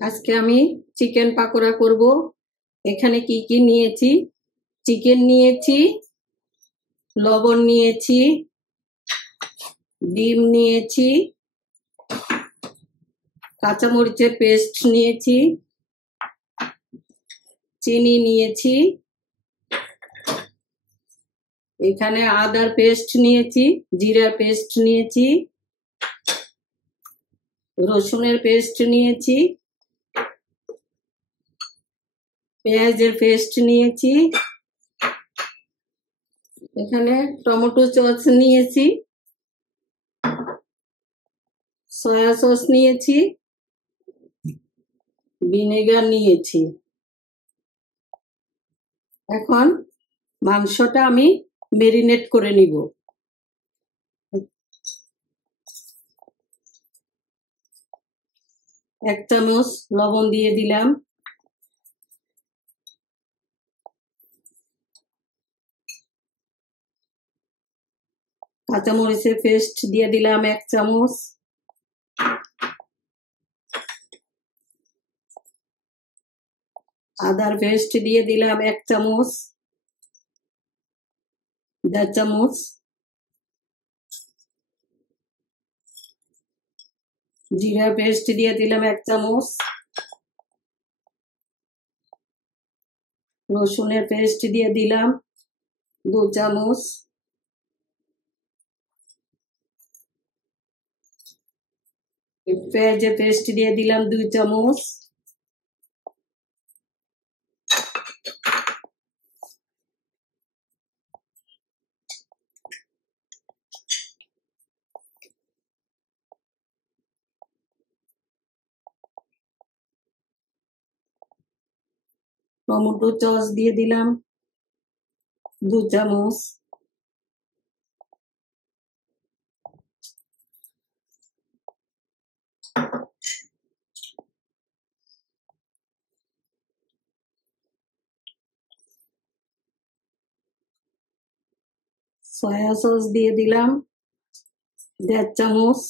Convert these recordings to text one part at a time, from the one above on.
আজকে আমি চিকেন পাকোড়া করব। এখানে কি কি নিয়েছি? চিকেন নিয়েছি, লবণ নিয়েছি, ডিম নিয়েছি, কাঁচামরিচের পেস্ট নিয়েছি, চিনি নিয়েছি, এখানে আদার পেস্ট নিয়েছি, জিরার পেস্ট নিয়েছি, রসুনের পেস্ট নিয়েছি, পেঁয়াজের পেস্ট নিয়েছি, এখানে টমেটো সস নিয়েছি, সয়া সস নিয়েছি, ভিনেগার নিয়েছি। এখন মাংসটা আমি মেরিনেট করে নিব। এক চামচ লবণ দিয়ে দিলাম, কাঁচামরিচের পেস্ট দিয়ে দিলাম এক চামচ, আদার পেস্ট দিয়ে দিলাম এক চামচ, 1.5 চামচ, জিরা পেস্ট দিয়ে দিলাম এক চামচ, রসুনের পেস্ট দিয়ে দিলাম 2 চামচ, পেঁয়াজের পেস্ট দিয়ে দিলাম 2 চামচ, টমেটো সস দিয়ে দিলাম 2 চামচ, সয়া সস দিয়ে দিলাম 1.5 চামচ,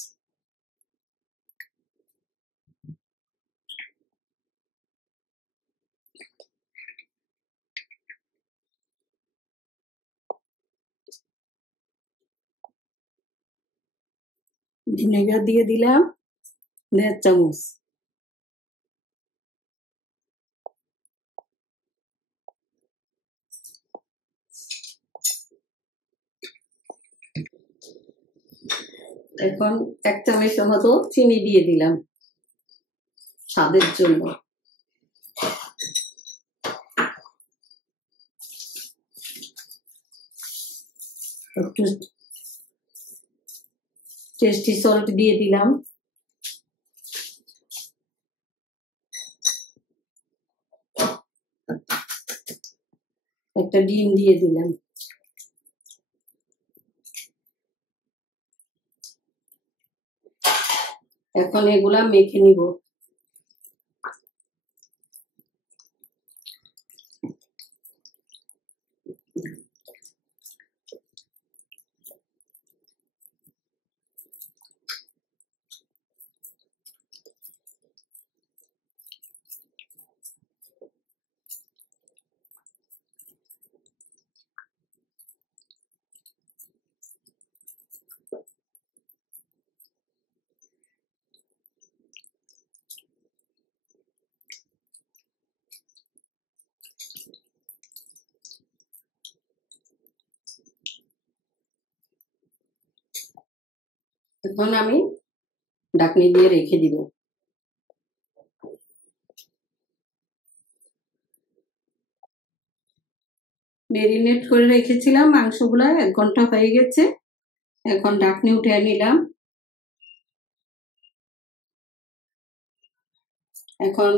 ভিনেগার দিয়ে দিলাম 1.5 চামচ। এখন 1 চামচের মতো চিনি দিয়ে দিলাম স্বাদের জন্য। একটু টেস্টি সল্ট দিয়ে দিলাম, একটা ডিম দিয়ে দিলাম। এখন এগুলা মেখে নিব। এখন আমি ঢাকনি দিয়ে রেখে দিব। মেরিনেট করে রেখেছিলাম মাংসগুলা, 1 ঘন্টা হয়ে গেছে। এখন ঢাকনি উঠিয়ে নিলাম। এখন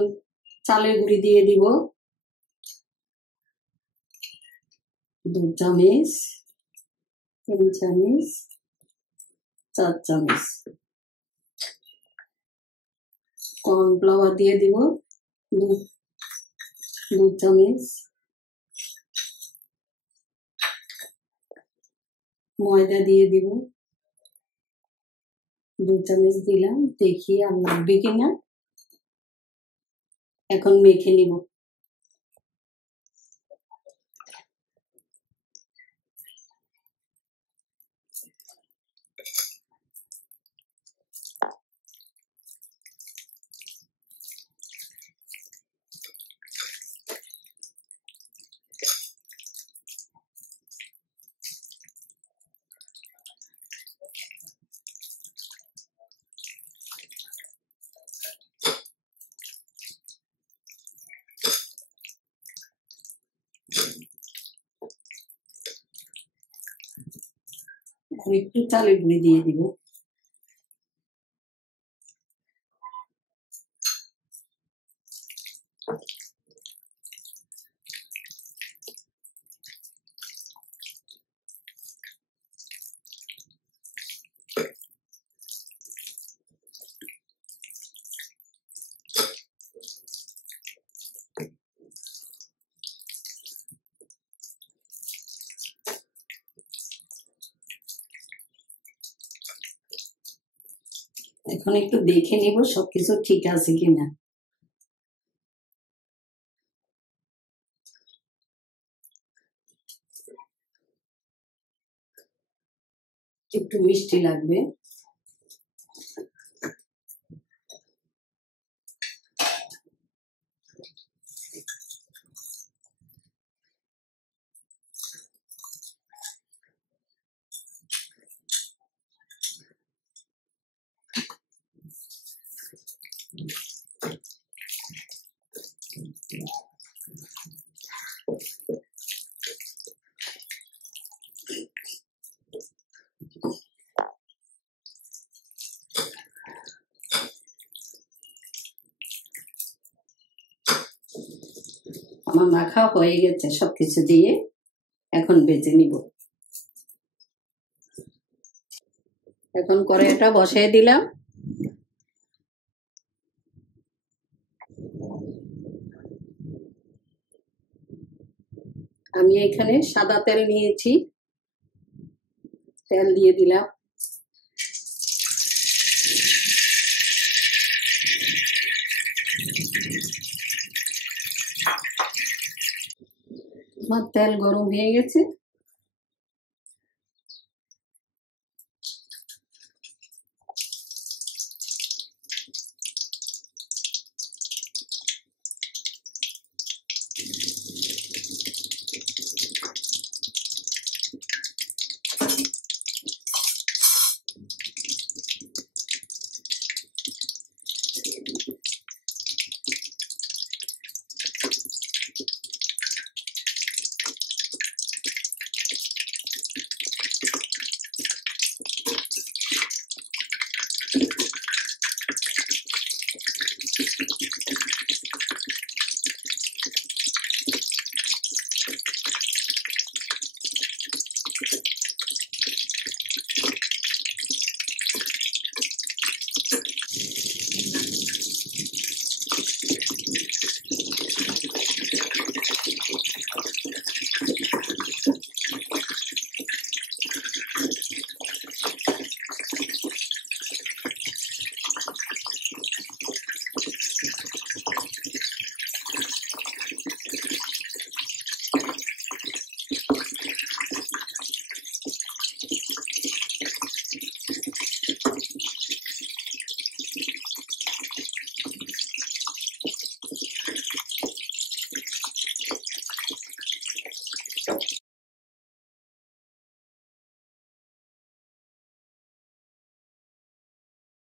চালের গুঁড়ি দিয়ে দিব 2 চামচ, 3 চামচ, 4 চামচ। কর্নফ্লাওয়ার দিয়ে দিব 2 চামচ, ময়দা দিয়ে দিব 2 চামচ দিলাম, দেখি আর লাগবে কিনা। এখন মেখে নিব। আর একটু চালের গুঁড়ি দিয়ে দিব। এখন একটু দেখে নিব সবকিছু ঠিক আছে কিনা। একটু মিষ্টি লাগবে। আমার মাখা হয়ে গেছে সবকিছু দিয়ে, এখন ভেজে নিব। এখন কড়াইটা বসিয়ে দিলাম। আমি এখানে সাদা তেল নিয়েছি, তেল দিয়ে দিলাম। আমার তেল গরম হয়ে গেছে।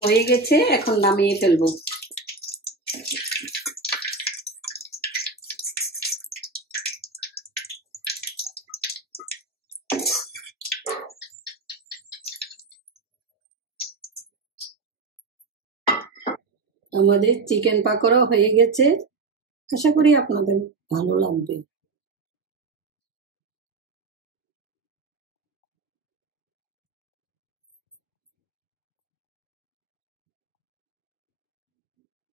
হয়ে গেছে, এখন নামিয়ে ফেলবো। আমাদের চিকেন পাকোড়া হয়ে গেছে। আশা করি আপনাদের ভালো লাগবে।